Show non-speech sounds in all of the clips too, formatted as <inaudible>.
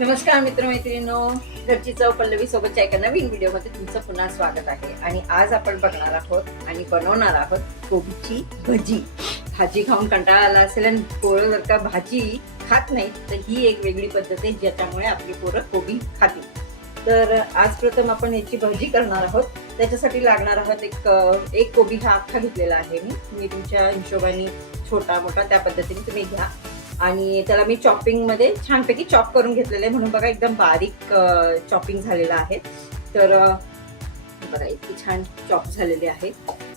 नमस्कार मित्रमैत्रिणींनो घरची चव पल्लवी सोबतच्या एका नवीन व्हिडिओमध्ये तुमचं पुन्हा स्वागत आहे. आणि आज आपण बघणार आहोत आणि बनवणार आहोत कोबीची भजी. भाजी खाऊन कंटाळा आला असेल आणि पोरं जर का भाजी खात नाही तर ही एक वेगळी पद्धत आहे ज्याच्यामुळे आपली पोरं कोबी खातील. तर आज प्रथम आपण याची भजी करणार आहोत. त्याच्यासाठी लागणार आहोत एक एक कोबी हा अख्खा घेतलेला आहे मी. तुम्ही तुमच्या हिशोबाने छोटा मोठा त्या पद्धतीने तुम्ही घ्या. आणि त्याला मी चॉपिंगमध्ये छानपैकी चॉप करून घेतलेलं आहे. म्हणून बघा एकदम बारीक चॉपिंग झालेलं आहे. तर बघा इतकी छान चॉप झालेली आहे.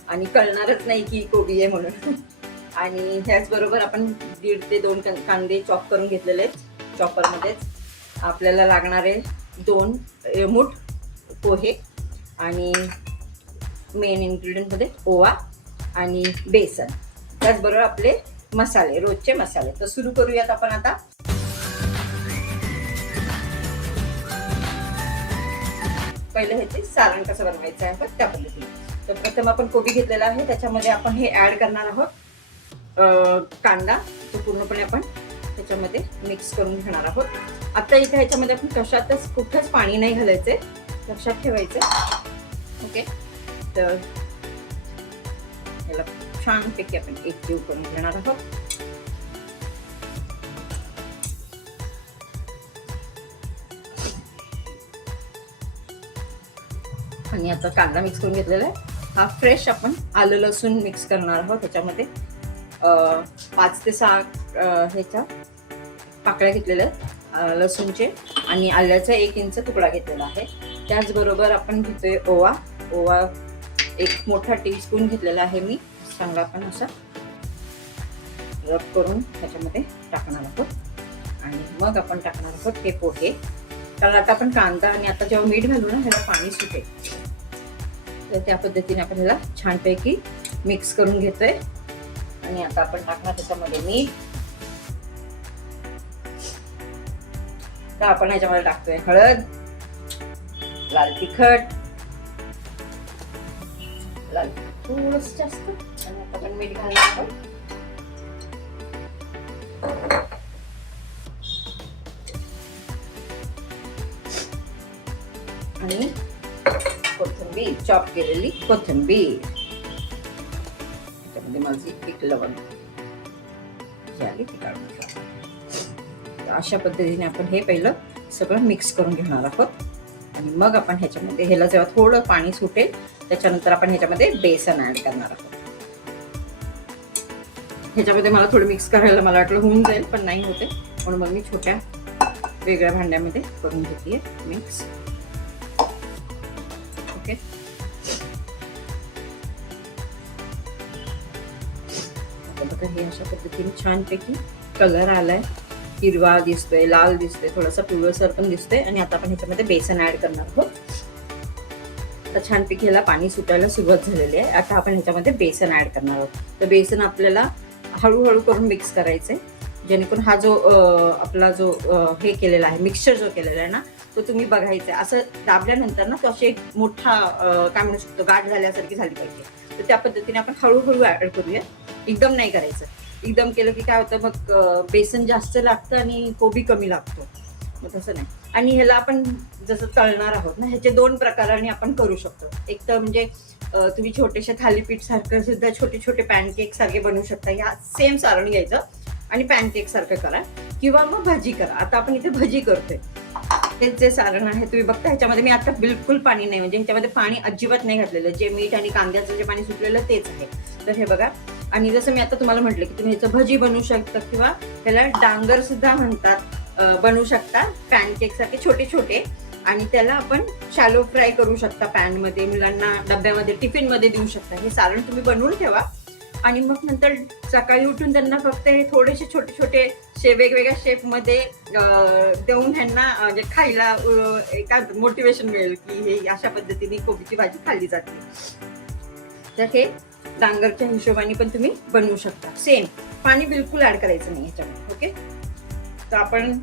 आणि कळणारच नाही की कोबी आहे म्हणून. <laughs> आणि त्याचबरोबर आपण दीड ते दोन कांदे चॉप करून घेतलेले आहेत. चॉपरमध्येच आपल्याला लागणारे दोन मूठ पोहे आणि मेन इन्ग्रेडियंटमध्ये ओवा आणि बेसन. त्याचबरोबर आपले मसाले रोजचे मसाले. तर सुरू करूयात आपण आता. पहिले ह्याचे सारण कसं बनवायचं आहे आपण त्या पद्धतीने. तर प्रथम आपण कोबी घेतलेला आहे. त्याच्यामध्ये आपण हे ऍड करणार आहोत. कांदा. तो पूर्णपणे आपण त्याच्यामध्ये मिक्स करून घेणार आहोत. आता इथे ह्याच्यामध्ये आपण कशातच कुठंच पाणी नाही घालायचे लक्षात ठेवायचं ओके. तर याला छानपैकी आपण एक जीव करून घेणार आहोत आणि आता कांदा मिक्स करून घेतलेला आहे हा फ्रेश आपण आलं लसूण मिक्स करणार आहोत त्याच्यामध्ये पाच ते सहा ह्याच्या पाकळ्या घेतलेल्या आहेत लसूणचे आणि आल्याचा एक इंच तुकडा घेतलेला आहे. त्याचबरोबर आपण घेतोय ओवा. ओवा एक मोठा टीस्पून घेतलेला आहे मी. चांगला आपण असा. रब करून त्याच्यामध्ये टाकणार आहोत. आणि मग आपण टाकणार आहोत हे पोहे. कारण आता आपण कांदा आणि आता जेव्हा मीठ घालू ना ह्याला पाणी सुटेल तर त्या पद्धतीने आपण ह्याला छानपैकी मिक्स करून घेतोय. आणि आता आपण टाकणार त्याच्यामध्ये मीठ. तर आपण ह्याच्यामध्ये टाकतोय हळद लाल तिखट लाल थोडस जास्त आणि आता आपण मीठ घालणार आहोत आणि कोथिंबीर चॉप केलेली कोथिंबीर त्याच्यामध्ये माझी एक लवण झाली ती काढून अशा पद्धतीने आपण हे पहिलं सगळं मिक्स करून घेणार आहोत आणि मग आपण ह्याच्यामध्ये ह्याला जेव्हा थोडं पाणी सुटेल त्याच्यानंतर आपण ह्याच्यामध्ये बेसन ऍड करणार आहोत. ह्याच्यामध्ये मला थोडं मिक्स करायला मला वाटलं होऊन जाईल पण नाही होते. म्हणून मग मी छोट्या वेगळ्या भांड्यामध्ये करून घेते मिक्स ओके बघा हे अशा पद्धतीने छानपैकी कलर आलाय. हिरवा दिसतोय लाल दिसतोय थोडासा पिवळसर पण दिसतोय आणि आता आपण ह्याच्यामध्ये बेसन ऍड करणार आहोत. आता छानपैकी ह्याला पाणी सुटायला सुरुवात झालेली आहे. आता आपण ह्याच्यामध्ये बेसन ऍड करणार आहोत. तर बेसन आपल्याला हळूहळू करून मिक्स करायचंय. जेणेकरून हा जो आपला जो हे केलेला आहे मिक्सचर जो केलेला आहे ना तो तुम्ही बघायचा आहे. असं दाबल्यानंतर ना तो असे एक मोठा काय म्हणू शकतो गाठ झाल्यासारखी झाली पाहिजे. तर त्या पद्धतीने आपण हळूहळू ऍड करूया. एकदम नाही करायचं. एकदम केलं की काय होतं मग बेसन जास्त लागतं आणि कोबी कमी लागतो. मग तसं नाही. आणि ह्याला आपण जसं तळणार आहोत ना ह्याचे दोन प्रकाराने आपण करू शकतो. एक तर म्हणजे तुम्ही छोटेशा थालीपीठ सारखं सुद्धा छोटे छोटे पॅनकेक सारखे बनवू शकता. ह्या सेम सारण घ्यायचं आणि पॅनकेक सारखं करा. किंवा मग भजी करा. आता आपण इथे भजी करतोय. ते जे सारण आहे तुम्ही बघता ह्याच्यामध्ये मी आता बिलकुल पाणी नाही म्हणजे ह्याच्यामध्ये पाणी अजिबात नाही घातलेलं. जे मीठ आणि कांद्याचं जे पाणी सुटलेलं तेच आहे. तर हे बघा आणि जसं मी आता तुम्हाला म्हटलं की तुम्ही ह्याचं भजी बनवू शकता किंवा त्याला डांगर सुद्धा म्हणतात बनवू शकता. पॅनकेक सारखे छोटे छोटे. आणि त्याला आपण शॅलो फ्राय करू शकता पॅनमध्ये मुलांना डब्यामध्ये टिफिनमध्ये देऊ शकता. हे सारण तुम्ही बनवून ठेवा. आणि मग नंतर सकाळी उठून त्यांना फक्त हे थोडेसे छोटे छोटे शे वेगवेगळ्या शेपमध्ये देऊन ह्यांना म्हणजे खायला एका मोटिवेशन मिळेल की हे अशा पद्धतीने कोबीची भाजी खाल्ली जाते. तर हे डांगरच्या हिशोबाने पण तुम्ही बनवू शकता. सेम पाणी बिलकुल ऍड करायचं नाही ह्याच्यामध्ये ओके तर आपण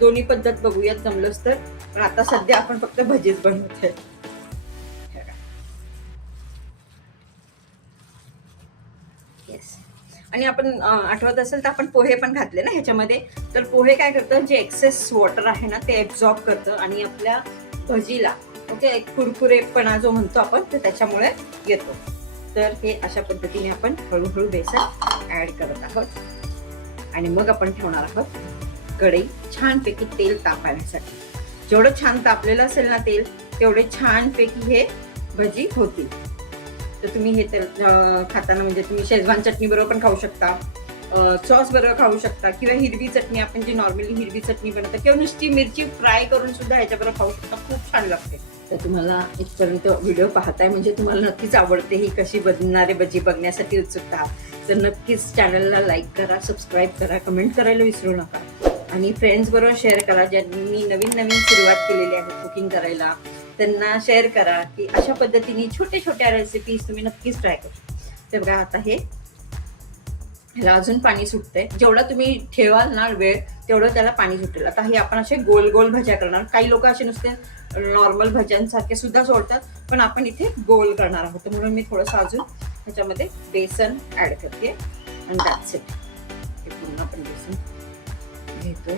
दोन्ही पद्धत बघूयात जमलंच तर. पण आता सध्या आपण फक्त भजीच बनवतोय. येस आणि आपण आठवत असेल तर आपण पोहे पण घातले ना ह्याच्यामध्ये. तर पोहे काय करतं जे एक्सेस वॉटर आहे ना ते ॲब्झॉर्ब करतं आणि आपल्या भजीला ओके एक कुरकुरेपणा जो म्हणतो आपण तर त्याच्यामुळे येतो. तर हे अशा पद्धतीने आपण हळूहळू बेसन ऍड करत आहोत. आणि मग आपण ठेवणार आहोत कढई. छानपैकी तेल तापवण्यासाठी जेवढं छान तापलेलं असेल ना तेल तेवढे छानपैकी हे भजी होतील. तर तुम्ही हे तेल खाताना म्हणजे तुम्ही शेजवान चटणी बरोबर पण खाऊ शकता. सॉस बरोबर खाऊ शकता. किंवा हिरवी चटणी आपण जी नॉर्मली हिरवी चटणी बनवतो किंवा नुसती मिरची फ्राय करून सुद्धा ह्याच्याबरोबर खाऊ शकता. खूप छान लागते. तर तुम्हाला इथपर्यंत व्हिडिओ पाहताय. म्हणजे तुम्हाला नक्कीच आवडते ही कशी बनणारे भजी बघण्यासाठी उत्सुकता. आहात. तर नक्कीच चॅनलला लाईक करा सबस्क्राईब करा कमेंट करायला विसरू नका. आणि फ्रेंड्स बरोबर शेअर करा. ज्यांनी नवीन नवीन सुरुवात केलेली आहे कुकिंग करायला त्यांना शेअर करा की अशा पद्धतीने छोट्या छोट्या रेसिपीज तुम्ही नक्कीच ट्राय करा. तर बघा आता हे ह्याला अजून पाणी सुटतंय. जेवढा तुम्ही ठेवाल ना वेळ तेवढं त्याला पाणी सुटेल. आता हे आपण असे गोल गोल भज्या करणार. काही लोक असे नुसते नॉर्मल भज्यांसारखे सुद्धा सोडतात पण आपण इथे गोल करणार आहोत. म्हणून मी थोडंसं अजून ह्याच्यामध्ये बेसन ऍड करते. आणि दॅट्स इट हे पूर्ण आपण बेसन घेतोय.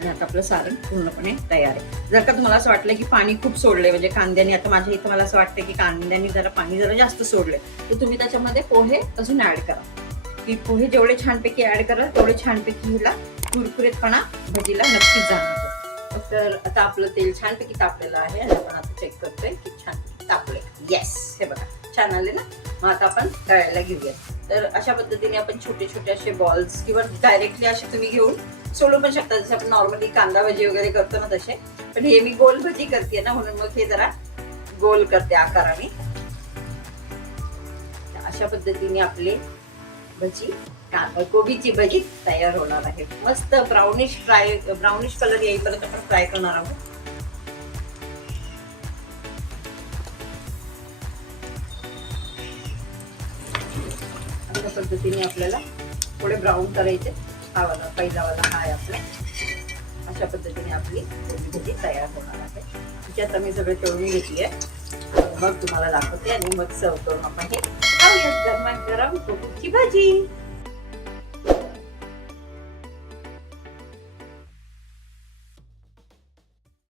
आणि आता आपलं सारण पूर्णपणे तयार आहे. जर का तुम्हाला असं वाटलं की पाणी खूप सोडलंय म्हणजे कांद्याने आता माझ्या इथं मला असं वाटतं की कांद्याने जरा पाणी जरा जास्त सोडलंय तर तुम्ही त्याच्यामध्ये पोहे अजून ऍड करा. की पोहे जेवढे छानपैकी ऍड करा तेवढे छानपैकी हिला कुरकुरेतपणा भजीला नक्कीच जाणार तर आता आपलं तेल छानपैकी तापलेलं आहे आणि आपण आता चेक करतोय की छान तापले येस हे बघा छान आले ना? मग आता आपण तळायला घेऊया. तर अशा पद्धतीने आपण छोटे छोटे असे बॉल्स किंवा डायरेक्टली असे तुम्ही घेऊन सोडू पण शकता. जसं आपण नॉर्मली कांदा भजी वगैरे करतो ना तसे. पण हे मी गोल भजी करते ना म्हणून मग हे जरा गोल करते आकाराने. अशा पद्धतीने आपले भजी का- कोबीची भजी तयार होणार आहे. मस्त ब्राउनिश फ्राय ब्राउनिश कलर येईपर्यंत आपण फ्राय करणार आहोत. अशा पद्धतीने आपल्याला थोडे ब्राऊन करायचे. हा वाला पहिला वाला हा आहे आपला. अशा पद्धतीने आपली कोबी भजी तयार होणार आहे. तिच्यात आम्ही मी सगळं तळून घेतली आहे. मग तुम्हाला दाखवते आणि मग सर्व करून आपण हे खाऊयात. गरमागरम कोबीची भाजी.